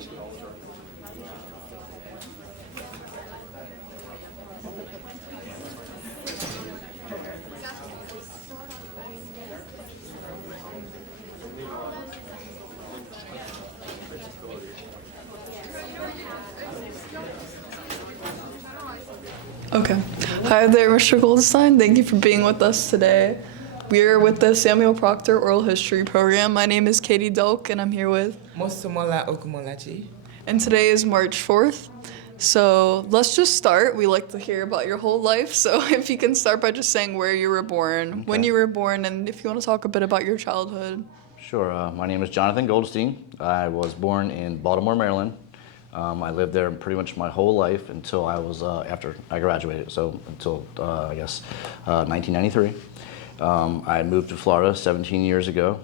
Okay. Hi there, Mr. Goldstein. Thank you for being with us today. We're with the Samuel Proctor Oral History Program. My name is Katie Delk, and I'm here with Mosunmola Ogunmolaji. And today is March 4th. So let's just start. We like to hear about your whole life. So if you can start by just saying where you were born, when you were born, and if you want to talk a bit about your childhood. Sure. My name is Jonathan Goldstein. I was born in Baltimore, Maryland. I lived there pretty much my whole life until I was, after I graduated, so until, I guess, 1993. I moved to Florida 17 years ago.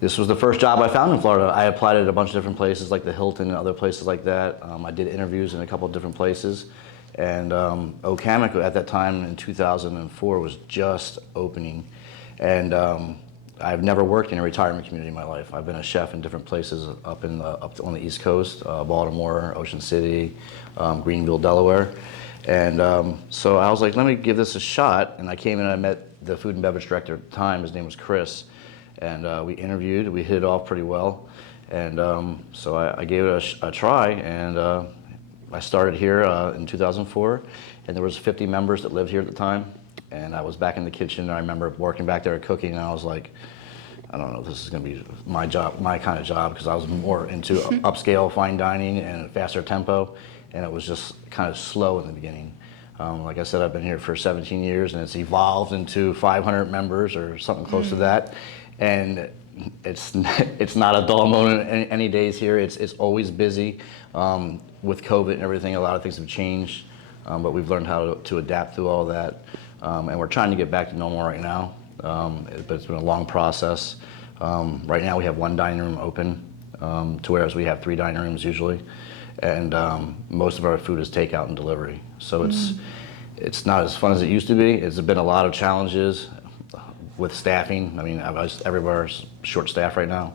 This was the first job I found in Florida. I applied at a bunch of different places like the Hilton and other places like that. I did interviews in a couple of different places. And Hammock at that time in 2004 was just opening. And I've never worked in a retirement community in my life. I've been a chef in different places up on the East Coast, Baltimore, Ocean City, Greenville, Delaware. And so I was like, let me give this a shot. And I came in and I met the food and beverage director at the time. His name was Chris. And we interviewed, we hit it off pretty well. And so I gave it a try, and I started here in 2004, and there was 50 members that lived here at the time. And I was back in the kitchen, and I remember working back there cooking, and I was like, I don't know if this is gonna be my job, my kind of job, because I was more into upscale fine dining and faster tempo, and it was just kind of slow in the beginning. Like I said, I've been here for 17 years, and it's evolved into 500 members or something close to that. And it's not a dull moment any days here. It's always busy. With COVID and everything, a lot of things have changed, but we've learned how to adapt through all that. And we're trying to get back to normal right now, but it's been a long process. Right now we have one dining room open, to whereas we have 3 dining rooms usually. And most of our food is takeout and delivery. So it's not as fun as it used to be. It's been a lot of challenges with staffing. I mean, everywhere's short staff right now,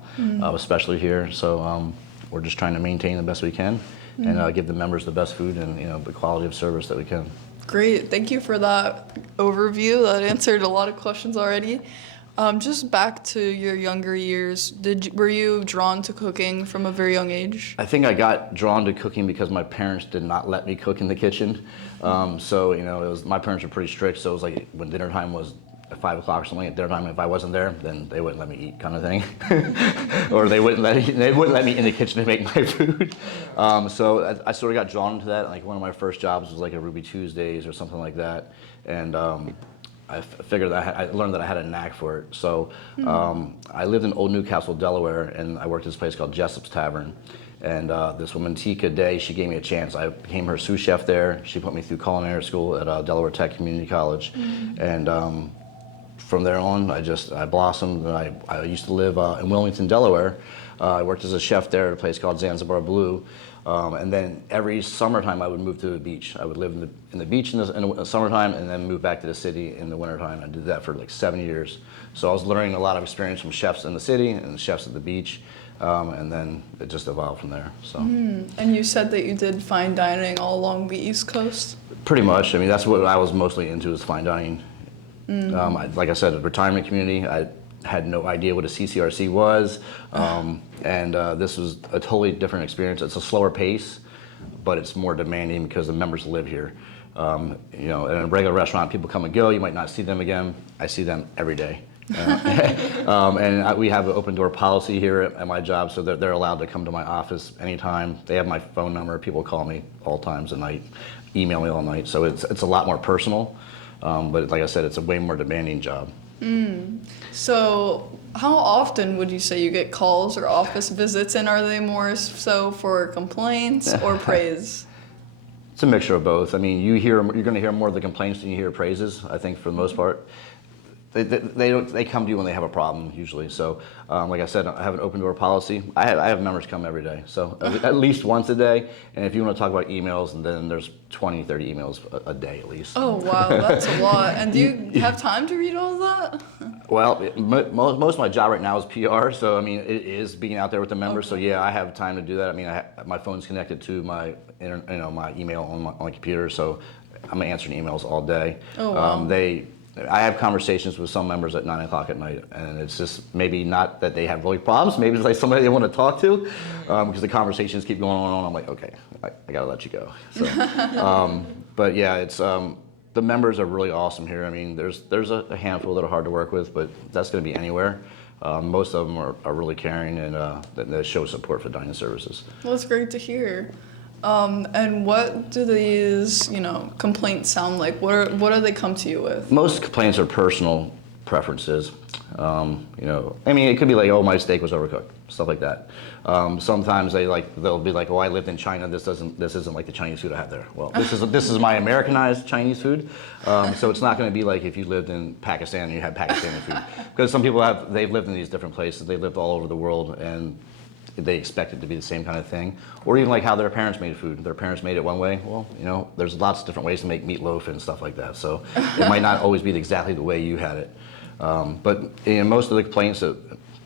especially here. So we're just trying to maintain the best we can and give the members the best food and the quality of service that we can. Great, thank you for that overview. That answered a lot of questions already. Just back to your younger years, were you drawn to cooking from a very young age? I think I got drawn to cooking because my parents did not let me cook in the kitchen. So it was, my parents were pretty strict. So it was like when dinner time was at 5 o'clock or something at dinner time, if I wasn't there, then they wouldn't let me eat, kind of thing. Or they wouldn't let me in the kitchen to make my food. So I sort of got drawn into that. Like one of my first jobs was like a Ruby Tuesdays or something like that, and I figured that I learned that I had a knack for it. So I lived in Old Newcastle, Delaware, and I worked at this place called Jessup's Tavern. And this woman, Tika Day, she gave me a chance. I became her sous chef there. She put me through culinary school at Delaware Tech Community College. And from there on, I blossomed. And I used to live in Wilmington, Delaware. I worked as a chef there at a place called Zanzibar Blue. And then every summertime, I would move to the beach. I would live in the beach in the summertime and then move back to the city in the wintertime. I did that for like 7 years. So I was learning a lot of experience from chefs in the city and chefs at the beach. And then it just evolved from there. So. And you said that you did fine dining all along the East Coast? Pretty much. I mean, that's what I was mostly into, is fine dining. Like I said, a retirement community. I had no idea what a CCRC was, and this was a totally different experience. It's a slower pace, but it's more demanding because the members live here. In a regular restaurant, people come and go. You might not see them again. I see them every day. And we have an open door policy here at my job, so that they're allowed to come to my office anytime. They have my phone number. People call me all times of night, email me all night. So it's a lot more personal. But like I said, it's a way more demanding job. So how often would you say you get calls or office visits, and are they more so for complaints or praise? It's a mixture of both. I mean, you're going to hear more of the complaints than you hear praises, I think, for the most part. They come to you when they have a problem usually. So, like I said, I have an open door policy. I have members come every day, so at least once a day. And if you want to talk about emails, and then there's 20, 30 emails a day at least. Oh wow, that's a lot. And do you have time to read all of that? Well, most of my job right now is PR, so I mean it is being out there with the members. Okay. So yeah, I have time to do that. I mean, my phone's connected to my my email on my computer, so I'm answering emails all day. Oh wow. I have conversations with some members at 9 o'clock at night, and it's just maybe not that they have really problems. Maybe it's like somebody they want to talk to, because the conversations keep going on. I'm like, okay, I gotta let you go. So, but yeah, it's the members are really awesome here. I mean, there's a handful that are hard to work with, but that's going to be anywhere. Most of them are really caring and they show support for dining services. Well, that's great to hear. And what do these, complaints sound like? What do they come to you with? Most complaints are personal preferences. I mean, it could be like, oh, my steak was overcooked, stuff like that. Sometimes they'll be like, oh, I lived in China. This isn't like the Chinese food I have there. Well, this is my Americanized Chinese food. So it's not going to be like if you lived in Pakistan and you had Pakistani food, because some people they've lived in these different places. They lived all over the world and they expect it to be the same kind of thing, or even like how their parents made food. Their parents made it one way. Well, there's lots of different ways to make meatloaf and stuff like that. So it might not always be exactly the way you had it. But most of the complaints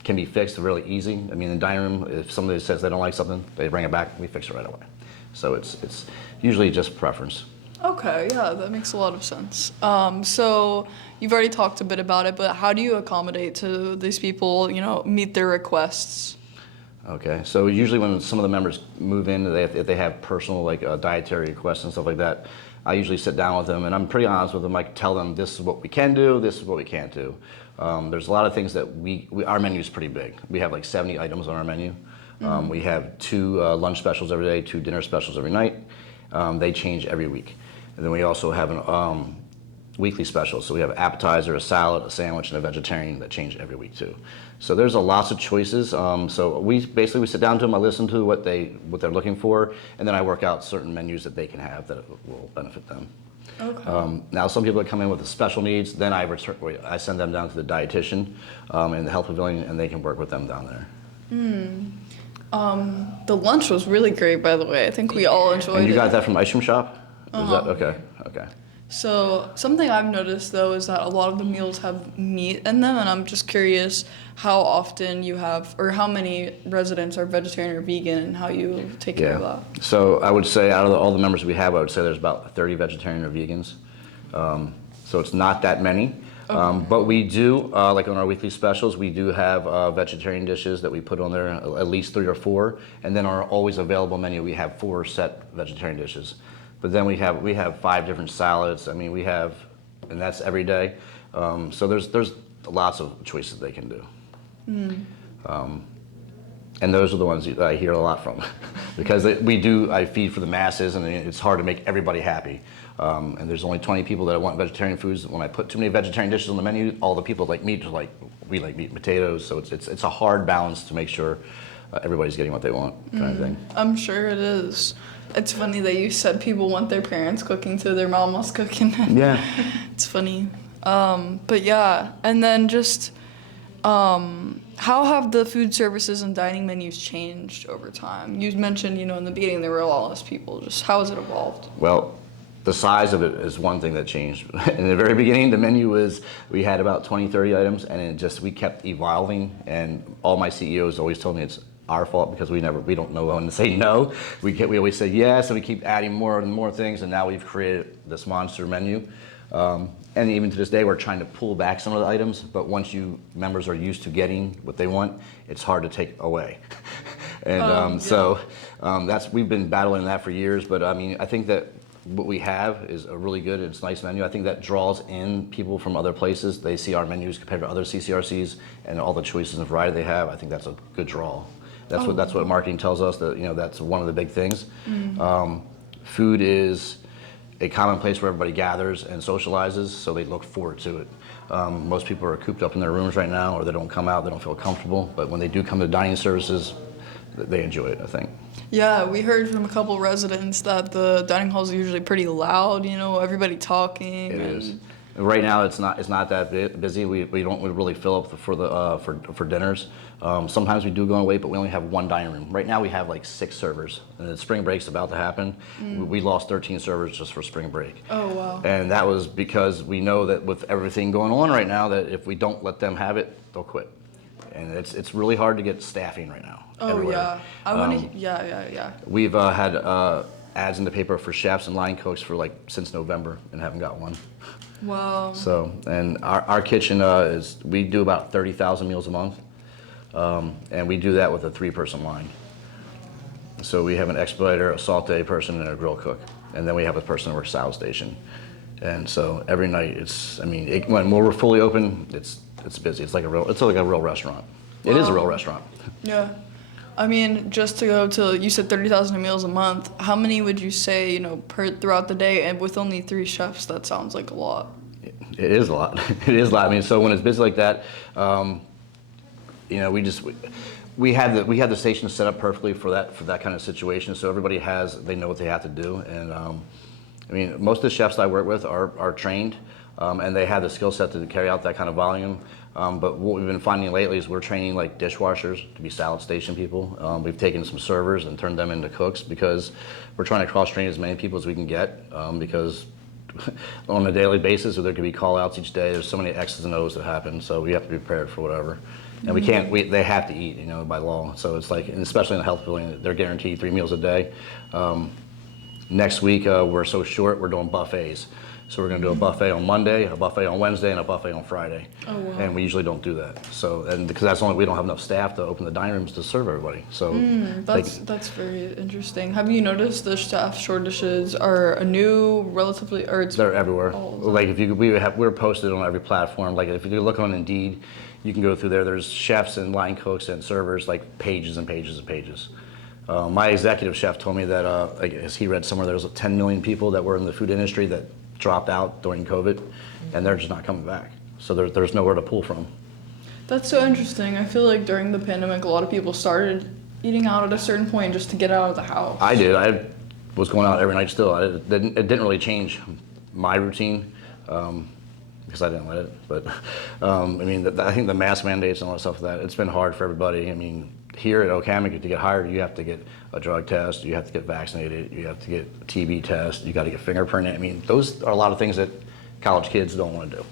can be fixed really easy. I mean, in the dining room, if somebody says they don't like something, they bring it back, we fix it right away. So it's usually just preference. Okay, yeah, that makes a lot of sense. So you've already talked a bit about it, but how do you accommodate to these people, meet their requests? Okay, so usually when some of the members move in, if they have personal dietary requests and stuff like that, I usually sit down with them and I'm pretty honest with them. I tell them this is what we can do, this is what we can't do. There's a lot of things that our menu is pretty big. We have like 70 items on our menu. We have 2 lunch specials every day, 2 dinner specials every night. They change every week. And then we also have an weekly special. So we have an appetizer, a salad, a sandwich, and a vegetarian that change every week too. So there's lots of choices. So we sit down to them, I listen to what they're looking for, and then I work out certain menus that they can have that will benefit them. Okay. Now some people that come in with the special needs, then I send them down to the dietitian in the health pavilion, and they can work with them down there. The lunch was really great, by the way. I think we all enjoyed it. And you got that from Ice Cream Shop? Is that okay? Okay. So something I've noticed though is that a lot of the meals have meat in them, and I'm just curious how often you have, or how many residents are vegetarian or vegan, and how you take care of that. So I would say out of all the members we have, I would say there's about 30 vegetarian or vegans. So it's not that many. Okay. But we do, like on our weekly specials, we do have vegetarian dishes that we put on there, at least 3 or 4. And then our always available menu, we have 4 set vegetarian dishes. But then we have 5 different salads. I mean, and that's every day. So there's lots of choices they can do. And those are the ones that I hear a lot from, because I feed for the masses, and it's hard to make everybody happy. And there's only 20 people that want vegetarian foods. When I put too many vegetarian dishes on the menu, all the people that like meat we like meat and potatoes. So it's a hard balance to make sure everybody's getting what they want, kind of thing. I'm sure it is. It's funny that you said people want their parents cooking too, their mom was cooking. Yeah. It's funny. But yeah, and then just how have the food services and dining menus changed over time? You mentioned, in the beginning there were a lot less people. Just how has it evolved? Well, the size of it is one thing that changed. In the very beginning, the menu we had about 20, 30 items, and we kept evolving, and all my CEOs always told me it's our fault because we don't know when to say no. We always say yes, and we keep adding more and more things, and now we've created this monster menu. And even to this day, we're trying to pull back some of the items, but once members are used to getting what they want, it's hard to take away. And so we've been battling that for years, but I mean, I think that what we have is a really good, it's a nice menu. I think that draws in people from other places. They see our menus compared to other CCRCs and all the choices and variety they have. I think that's a good draw. That's what marketing tells us, that that's one of the big things. Food is a common place where everybody gathers and socializes, so they look forward to it. Most people are cooped up in their rooms right now, or they don't come out, they don't feel comfortable, but when they do come to dining services, they enjoy it, I think. Yeah, we heard from a couple residents that the dining halls are usually pretty loud, everybody talking. It is. Right now, it's not that busy. We don't really fill up for dinners. Sometimes we do go on wait, but we only have one dining room. Right now, we have like 6 servers. And the spring break's about to happen. We lost 13 servers just for spring break. Oh, wow. And that was because we know that with everything going on right now, that if we don't let them have it, they'll quit. And it's really hard to get staffing right now. Oh, everywhere. yeah. Yeah. We've had ads in the paper for chefs and line cooks for like since November and haven't got one. Wow. So, and our kitchen we do about 30,000 meals a month. And we do that with a 3-person line. So we have an expediter, a saute person, and a grill cook. And then we have a person that works salad station. And so every night when we're fully open, it's busy. It's like a real restaurant. It is a real restaurant. Yeah. I mean, just to go to, you said 30,000 meals a month. How many would you say, throughout the day? And with only 3 chefs, that sounds like a lot. It is a lot. It is a lot. I mean, so when it's busy like that, we have the station set up perfectly for that kind of situation. So everybody they know what they have to do. And most of the chefs I work with are trained, and they have the skill set to carry out that kind of volume. But what we've been finding lately is we're training like dishwashers to be salad station people. We've taken some servers and turned them into cooks because we're trying to cross-train as many people as we can get because on a daily basis there could be call-outs each day. There's so many X's and O's that happen, so we have to be prepared for whatever. And they have to eat, by law. So it's like, and especially in the health building, they're guaranteed 3 meals a day. Next week, we're so short, we're doing buffets. So we're going to do a buffet on Monday, a buffet on Wednesday, and a buffet on Friday. Oh, wow. And we usually don't do that. So, and because we don't have enough staff to open the dining rooms to serve everybody. So that's very interesting. Have you noticed the staff shortages are a new relatively, or it's they're everywhere. Like we're posted on every platform. Like if you look on Indeed, you can go through there. There's chefs and line cooks and servers, like pages and pages and pages. My executive chef told me that, as he read somewhere, there was 10 million people that were in the food industry that dropped out during COVID, and they're just not coming back. So there's nowhere to pull from. That's so interesting. I feel like during the pandemic, a lot of people started eating out at a certain point just to get out of the house. I did. I was going out every night still. It didn't really change my routine because I didn't let it. But I think the mask mandates and all that stuff like that, it's been hard for everybody. I mean, here at OHOP, to get hired, you have to get a drug test, you have to get vaccinated, you have to get a TB test, you got to get fingerprinted. I mean, those are a lot of things that college kids don't want to do.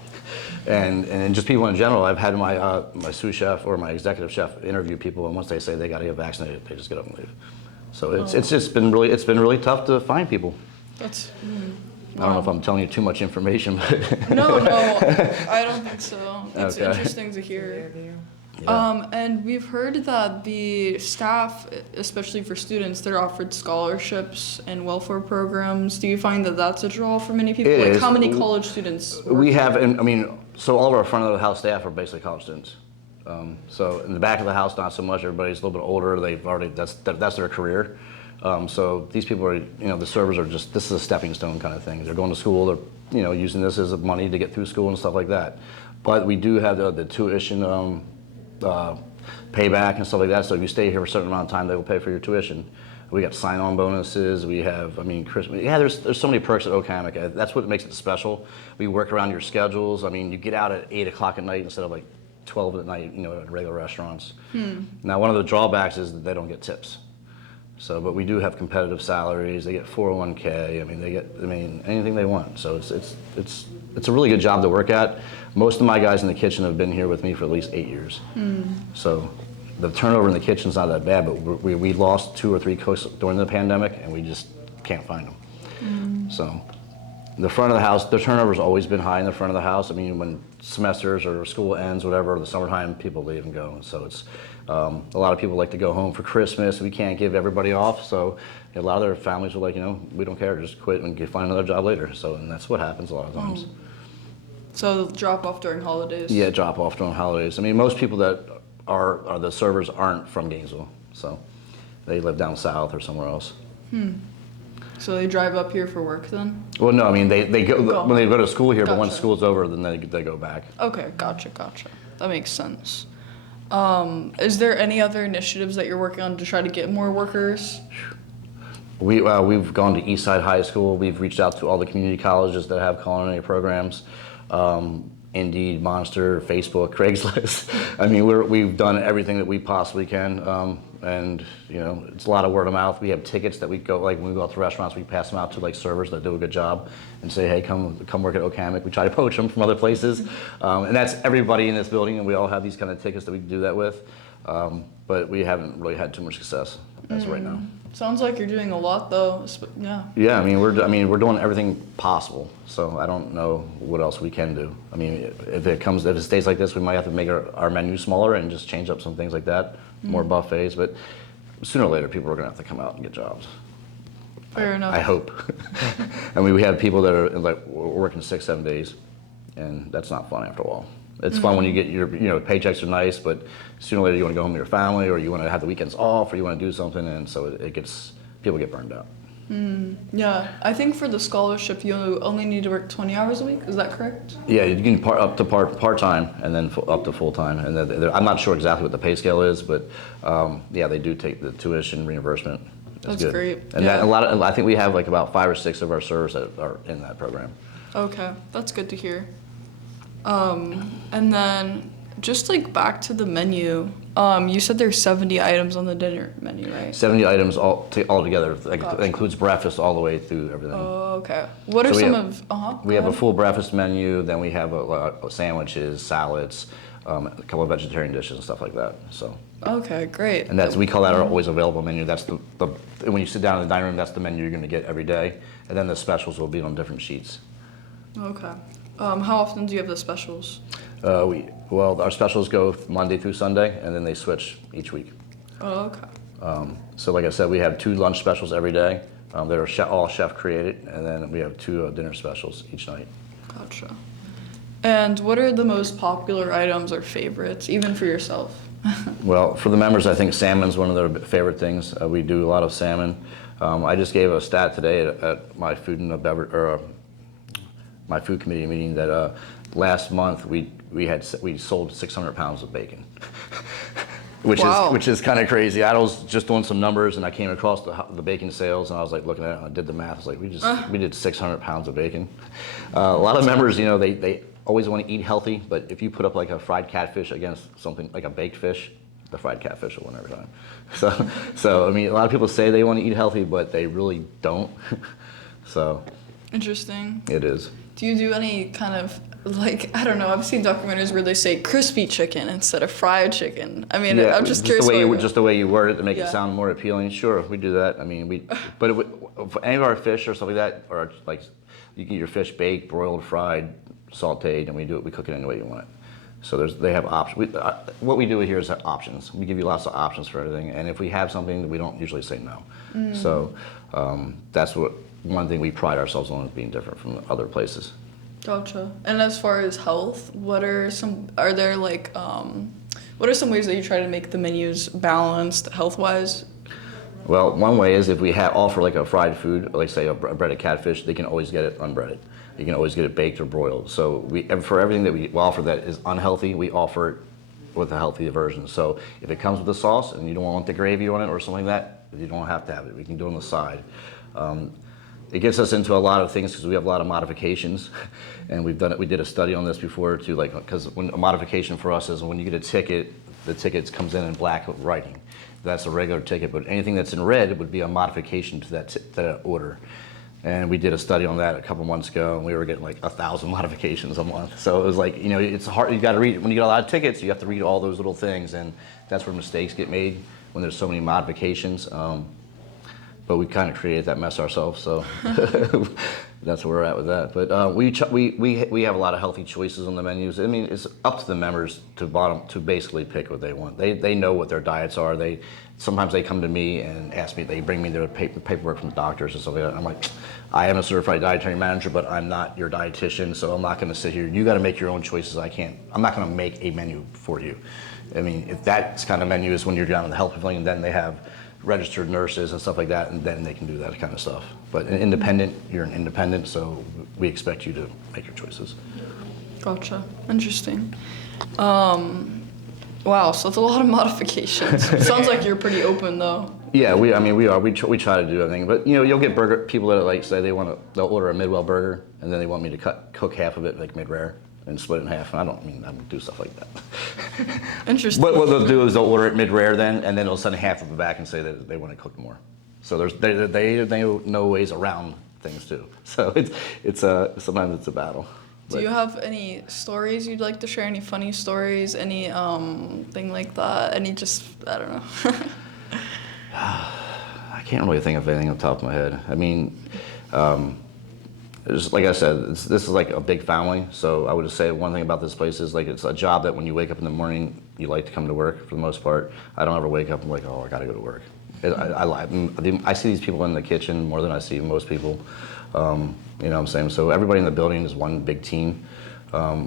And just people in general, I've had my sous chef or my executive chef interview people, and once they say they got to get vaccinated, they just get up and leave. So it's just been really tough to find people. That's. I don't know if I'm telling you too much information, but No, I don't think so. It's interesting to hear. Yeah. And we've heard that the staff, especially for students, they're offered scholarships and welfare programs. Do you find that that's a draw for many people? It is. How many college students? We have, so all of our front of the house staff are basically college students. So in the back of the house, not so much. Everybody's a little bit older. They've already, that's their career. So these people are, the servers are just, this is a stepping stone kind of thing. They're going to school. They're, using this as money to get through school and stuff like that. But we do have the tuition payback and stuff like that. So if you stay here for a certain amount of time, they will pay for your tuition. We got sign-on bonuses. We have, Christmas. Yeah, there's so many perks at OHOP. That's what makes it special. We work around your schedules. You get out at 8 o'clock at night instead of like 12 at night, at regular restaurants. Now, one of the drawbacks is that they don't get tips. So, but we do have competitive salaries. They get 401k. They get, anything they want. So it's a really good job to work at. Most of my guys in the kitchen have been here with me for at least 8 years. So the turnover in the kitchen's not that bad, but we lost 2 or 3 cooks during the pandemic, and we just can't find them. So the front of the house, the turnover's always been high in the front of the house. when semesters or school ends, whatever, the summertime, people leave and go. So it's a lot of people like to go home for Christmas. We can't give everybody off, so a lot of their families are like, we don't care, just quit and find another job later. So, and that's what happens a lot of times. So drop off during holidays? Yeah, drop off during holidays. Most people that are the servers aren't from Gainesville, so they live down south or somewhere else. So they drive up here for work then? Well, no, they go when they go to school here, but once school's over, then they go back. Okay, gotcha. That makes sense. Is there any other initiatives that you're working on to try to get more workers? We've gone to Eastside High School. We've reached out to all the community colleges that have culinary programs. Indeed, Monster, Facebook, Craigslist. I mean, we've done everything that we possibly can, and you know, it's a lot of word of mouth. We have tickets that we go, like when we go out to restaurants, we pass them out to like servers that do a good job, and say, hey, come work at OHOP. We try to poach them from other places, and that's everybody in this building, and we all have these kind of tickets that we do that with, but we haven't really had too much success as of right now. Sounds like you're doing a lot though. Yeah. Yeah, I mean we're doing everything possible. So I don't know what else we can do. I mean, if it stays like this, we might have to make our menu smaller and just change up some things like that, more buffets. But sooner or later, people are gonna have to come out and get jobs. Fair enough. I hope. I mean, we have people that are like working 6-7 days, and that's not fun after a while. It's fun when you get your, you know, paychecks are nice, but sooner or later you want to go home to your family, or you want to have the weekends off, or you want to do something, and so people get burned out. Yeah, I think for the scholarship you only need to work 20 hours a week. Is that correct? Yeah, you can up to part time, and then up to full time. And I'm not sure exactly what the pay scale is, but yeah, they do take the tuition reimbursement. That's good. great. And yeah. I think we have like about 5 or 6 of our servers that are in that program. Okay, that's good to hear. And then just like back to the menu, you said there's 70 items on the dinner menu, right? 70 items all together. Like, Gotcha. that includes breakfast all the way through everything. Oh, okay. What are So some we have a full breakfast menu, then we have sandwiches, salads, a couple of vegetarian dishes and stuff like that. So. Okay, great. And we call that our always available menu. That's the when you sit down in the dining room, that's the menu you're going to get every day. And then the specials will be on different sheets. Okay. How often do you have the specials? Our specials go Monday through Sunday, and then they switch each week. Oh, okay. So like I said, we have 2 lunch specials every day. They're all chef created, and then we have 2 dinner specials each night. Gotcha. And what are the most popular items or favorites, even for yourself? Well, for the members, I think salmon's one of their favorite things. We do a lot of salmon. I just gave a stat today at my food and beverage, my food committee meeting, that last month we sold 600 pounds of bacon, which is kind of crazy. I was just doing some numbers, and I came across the bacon sales, and I was like looking at it, and I did the math. I was like, we did 600 pounds of bacon. A lot of members, you know, they always want to eat healthy, but if you put up like a fried catfish against something like a baked fish, the fried catfish will win every time. So I mean, a lot of people say they want to eat healthy, but they really don't. So. Interesting. It is. Do you do any kind of, like, I don't know, I've seen documentaries where they say crispy chicken instead of fried chicken. I mean, Yeah, I'm just curious. Just the way you word it to make Yeah. it sound more appealing. Sure, we do that. I mean, for any of our fish or stuff like that, or like, you can get your fish baked, broiled, fried, sautéed, and we cook it any way you want it. So they have options. What we do here is have options. We give you lots of options for everything, and if we have something, we don't usually say no. So that's one thing we pride ourselves on, is being different from other places. Gotcha. And as far as health, what are some ways that you try to make the menus balanced health-wise? Well, one way is if we offer like a fried food, like say a breaded catfish, they can always get it unbreaded. You can always get it baked or broiled. So for everything that we offer that is unhealthy, we offer it with a healthy version. So if it comes with a sauce and you don't want the gravy on it or something like that, you don't have to have it. We can do it on the side. It gets us into a lot of things because we have a lot of modifications, and we did a study on this before too, like, because when a modification for us is when you get a ticket, the ticket comes in black writing. That's a regular ticket, but anything that's in red would be a modification to that order. And we did a study on that a couple months ago, and we were getting like 1,000 modifications a month. So it was like, you know, it's hard. You got to read when you get a lot of tickets. You have to read all those little things, and that's where mistakes get made when there's so many modifications. But we kind of created that mess ourselves, so that's where we're at with that. But we have a lot of healthy choices on the menus. I mean, it's up to the members to basically pick what they want. They know what their diets are. Sometimes they come to me and ask me. They bring me their paperwork from doctors and stuff like that. I'm like, I am a certified dietary manager, but I'm not your dietitian, so I'm not going to sit here. You got to make your own choices. I'm not going to make a menu for you. I mean, if that kind of menu is when you're down in the health pavilion, then they have registered nurses and stuff like that, and then they can do that kind of stuff. But an independent, you're an independent, so we expect you to make your choices. Gotcha. Interesting. Wow, so that's a lot of modifications. Sounds like you're pretty open though. Yeah, I mean, we are. We try to do everything, but you'll get people that like say they'll order a mid-well burger, and then they want me to cook half of it like mid-rare and split it in half. And I don't do stuff like that. Interesting. What they'll do is they'll order it mid-rare then, and then they'll send half of it back and say that they want to cook more. So they know ways around things too. So it's sometimes it's a battle. Do you have any stories you'd like to share? Any funny stories? Any thing like that? Any just I don't know. I can't really think of anything on top of my head. I mean, just like I said, this is like a big family. So I would just say one thing about this place is like it's a job that when you wake up in the morning, you like to come to work for the most part. I don't ever wake up and like, oh, I gotta go to work. I see these people in the kitchen more than I see most people. You know what I'm saying? So everybody in the building is one big team.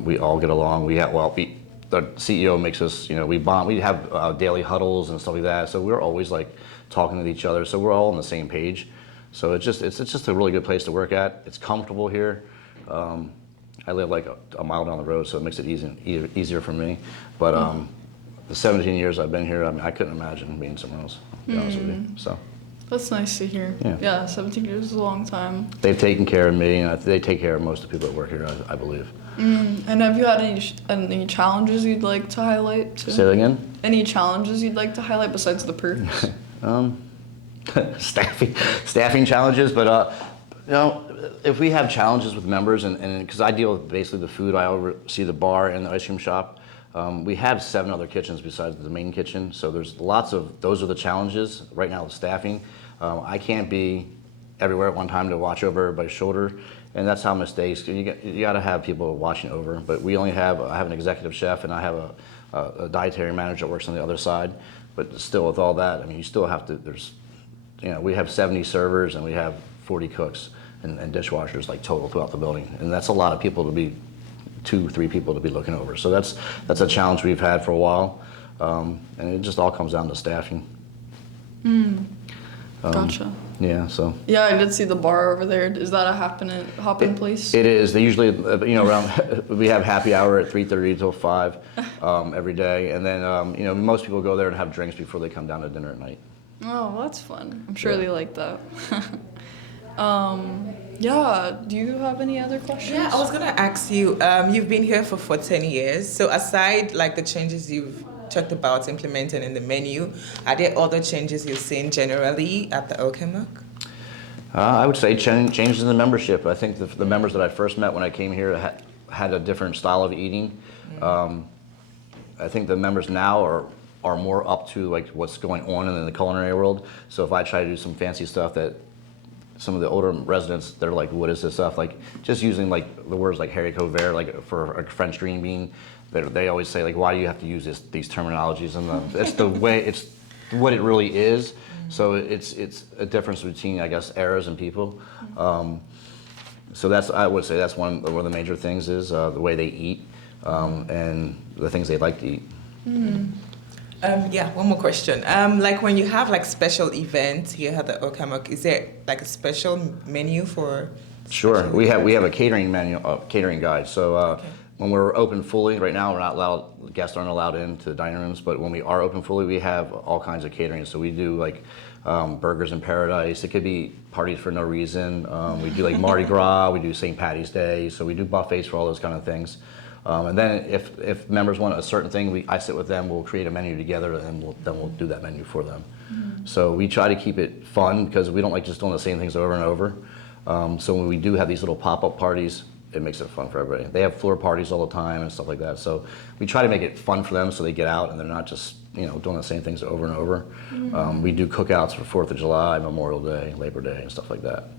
We all get along. The CEO makes us, we bond. We have daily huddles and stuff like that. So we're always like talking to each other. So we're all on the same page. So it's just a really good place to work at. It's comfortable here. I live like a mile down the road, so it makes it easier for me. But the 17 years I've been here, I mean, I couldn't imagine being somewhere else. To be honest with you. So. That's nice to hear. Yeah, 17 years is a long time. They've taken care of me, and they take care of most of the people that work here, I believe. And have you had any challenges you'd like to highlight too? Say that again? Any challenges you'd like to highlight besides the perks? Staffing challenges, but if we have challenges with members, and because I deal with basically the food, I oversee the bar and the ice cream shop. We have 7 other kitchens besides the main kitchen, so there's lots of, those are the challenges right now with staffing. I can't be everywhere at one time to watch over everybody's shoulder, and that's how mistakes, you got to have people watching over, but I have an executive chef and I have a dietary manager that works on the other side, but still with all that, I mean, you still have to, we have 70 servers and we have 40 cooks and dishwashers like total throughout the building, and that's a lot of people to be 2-3 people to be looking over. So that's a challenge we've had for a while, and it just all comes down to staffing. Gotcha. Yeah. So. Yeah, I did see the bar over there. Is that a hopping place? It is. They usually, around we have happy hour at 3:30 till 5 every day, and then most people go there and have drinks before they come down to dinner at night. Oh, that's fun. I'm sure they like that. Yeah, do you have any other questions? Yeah, I was gonna ask you, you've been here for 10 years, so aside like the changes you've talked about implementing in the menu, are there other changes you've seen generally at the Hammock? I would say changes in the membership. I think the members that I first met when I came here had a different style of eating. I think the members now are more up to like what's going on in the culinary world. So if I try to do some fancy stuff that some of the older residents, they're like, what is this stuff? Like just using like the words like haricot vert, like for a French green bean, they always say like, why do you have to use these terminologies? And it's the way, it's what it really is. So it's a difference between, I guess, eras and people. So I would say that's one of the major things is the way they eat and the things they like to eat. Yeah, one more question. Like when you have like special events here at the Hammock, is there like a special menu for? Sure, we have a catering menu, catering guide. So when we're open fully, right now we're not allowed, guests aren't allowed into the dining rooms, but when we are open fully, we have all kinds of catering. So we do like burgers in paradise. It could be parties for no reason. We do like Mardi Gras. We do St. Patty's Day. So we do buffets for all those kind of things. And then if members want a certain thing, I sit with them, we'll create a menu together, and we'll do that menu for them. So we try to keep it fun because we don't like just doing the same things over and over. So when we do have these little pop-up parties, it makes it fun for everybody. They have floor parties all the time and stuff like that. So we try to make it fun for them so they get out and they're not just doing the same things over and over. We do cookouts for 4th of July, Memorial Day, Labor Day, and stuff like that.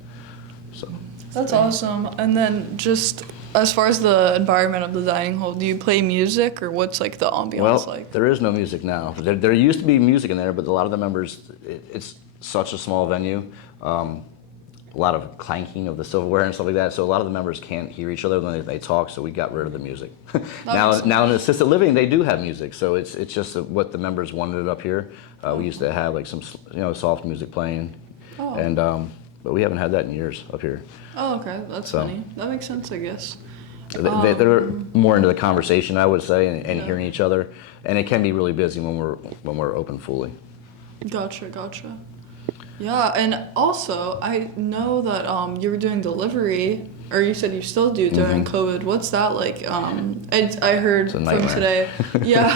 So that's awesome. And then just as far as the environment of the dining hall, do you play music or what's like the ambiance like? There is no music now. There used to be music in there, but a lot of the members, it's such a small venue. A lot of clanking of the silverware and stuff like that. So a lot of the members can't hear each other when they talk, so we got rid of the music. Now in assisted living, they do have music, so it's just what the members wanted up here. We used to have like some soft music playing, and but we haven't had that in years up here. Oh, okay, that's funny. That makes sense, I guess. They're more into the conversation, I would say, and hearing each other, and it can be really busy when we're open fully. Gotcha. Yeah, and also I know that you were doing delivery, or you said you still do during COVID. What's that like? I heard from today. Yeah,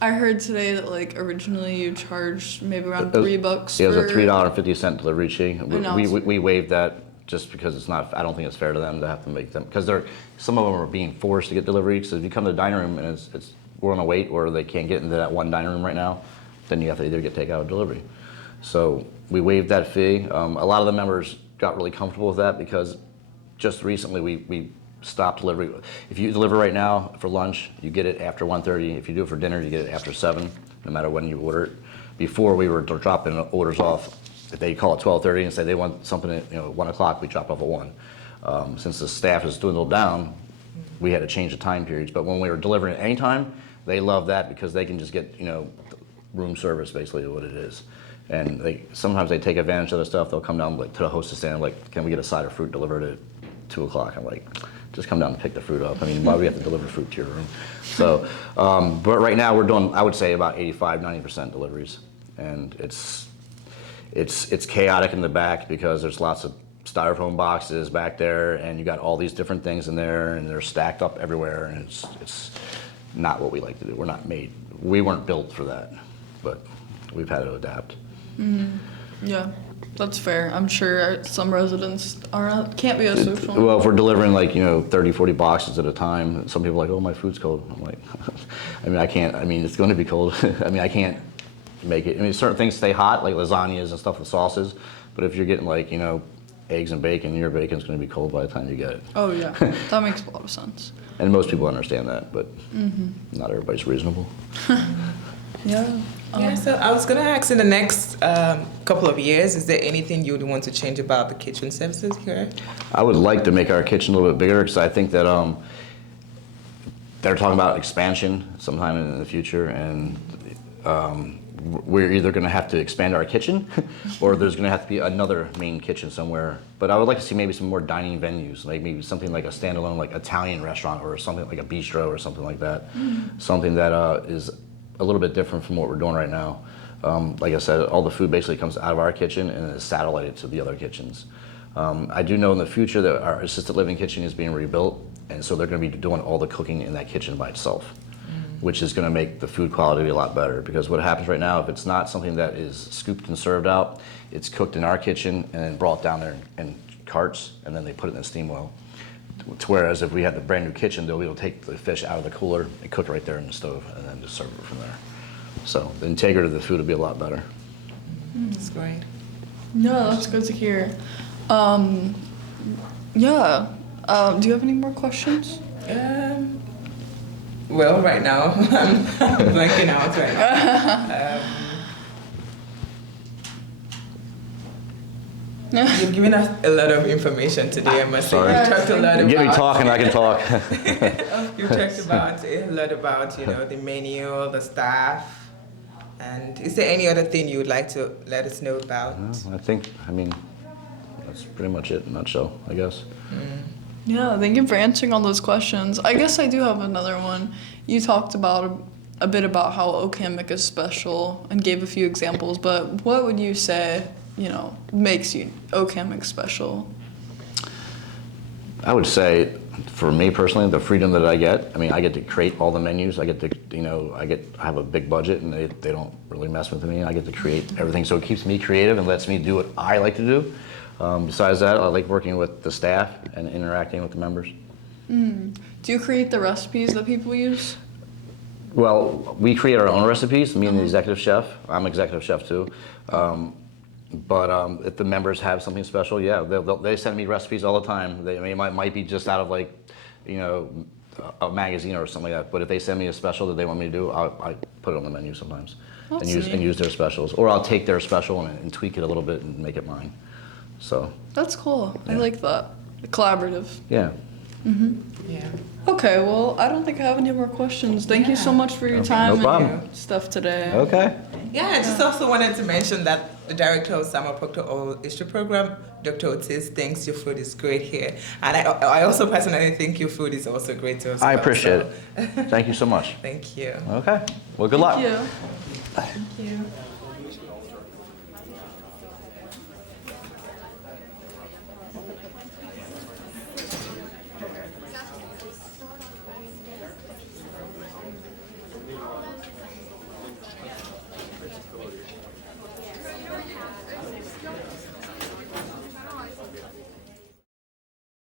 I heard today that like originally you charged maybe around $3. It was a $3.50 delivery fee. We waived that just because it's not. I don't think it's fair to them to have to make them, because some of them are being forced to get delivery. So if you come to the dining room and it's we're on a wait, or they can't get into that one dining room right now, then you have to either get takeout or delivery. So we waived that fee. A lot of the members got really comfortable with that because just recently we stopped delivery. If you deliver right now for lunch, you get it after 1:30. If you do it for dinner, you get it after 7, no matter when you order it. Before, we were dropping orders off. If they call at 12:30 and say they want something at 1 o'clock, we drop off at 1. Since the staff is dwindled down, we had to change the time periods. But when we were delivering at any time, they love that because they can just get room service, basically what it is. And sometimes they take advantage of the stuff. They'll come down to the hostess stand, like, can we get a side of fruit delivered at 2 o'clock? I'm like, just come down and pick the fruit up. I mean, why do we have to deliver fruit to your room? So, but right now we're doing, I would say, about 85–90% deliveries. And it's chaotic in the back because there's lots of styrofoam boxes back there, and you got all these different things in there, and they're stacked up everywhere, and it's not what we like to do. We weren't built for that, but we've had to adapt. Yeah, that's fair. I'm sure some residents can't be as social. Well, if we're delivering 30, 40 boxes at a time, some people are like, oh, my food's cold. I'm like, I can't, it's going to be cold. I can't make it. Certain things stay hot, like lasagnas and stuff with sauces, but if you're getting eggs and bacon, your bacon's going to be cold by the time you get it. Oh, yeah. That makes a lot of sense. And most people understand that, but not everybody's reasonable. Yeah. So I was going to ask, in the next couple of years, is there anything you would want to change about the kitchen services here? I would like to make our kitchen a little bit bigger, because I think that they're talking about expansion sometime in the future, and we're either going to have to expand our kitchen or there's going to have to be another main kitchen somewhere. But I would like to see maybe some more dining venues, like maybe something like a standalone Italian restaurant, or something like a bistro or something like that. Something that is a little bit different from what we're doing right now. Like I said, all the food basically comes out of our kitchen and is satellited to the other kitchens. I do know in the future that our assisted living kitchen is being rebuilt, and so they're going to be doing all the cooking in that kitchen by itself, which is going to make the food quality a lot better. Because what happens right now, if it's not something that is scooped and served out, it's cooked in our kitchen and then brought down there in carts, and then they put it in the steam well. Whereas if we had the brand new kitchen, they'll be able to take the fish out of the cooler and cook it right there in the stove, and then just serve it from there. So the integrity of the food will be a lot better. That's great. No, that's good to hear. Yeah. Do you have any more questions? Well, right now, I'm blanking out right now. You've given us a lot of information today, I must say. Sorry. You've talked a lot about... Get me talking, I can talk. You've talked about a lot about, the menu, the staff. And is there any other thing you would like to let us know about? I think, that's pretty much it in a nutshell, I guess. Yeah, thank you for answering all those questions. I guess I do have another one. You talked about a bit about how Oak Hammock is special and gave a few examples, but what would you say, makes Oak Hammock special? I would say, for me personally, the freedom that I get. I get to create all the menus. I get to, I have a big budget, and they don't really mess with me. I get to create everything, so it keeps me creative and lets me do what I like to do. Besides that, I like working with the staff and interacting with the members. Do you create the recipes that people use? Well, we create our own recipes, me and the executive chef. I'm executive chef too. But if the members have something special, yeah, they send me recipes all the time. It might be just out of a magazine or something like that. But if they send me a special that they want me to do, I put it on the menu sometimes and use their specials. Or I'll take their special and tweak it a little bit and make it mine. So that's cool. Yeah. I like that. Collaborative. Yeah. Yeah. Okay, well, I don't think I have any more questions. Thank you so much for your time No problem. and stuff today. Okay. Yeah, I just also wanted to mention that the director of Summer Proctor Oral History Program, Dr. Ortiz, thinks your food is great here. And I also personally think your food is also great too. I appreciate it. Thank you so much. Thank you. Okay. Well, good luck. Thank you. Thank you.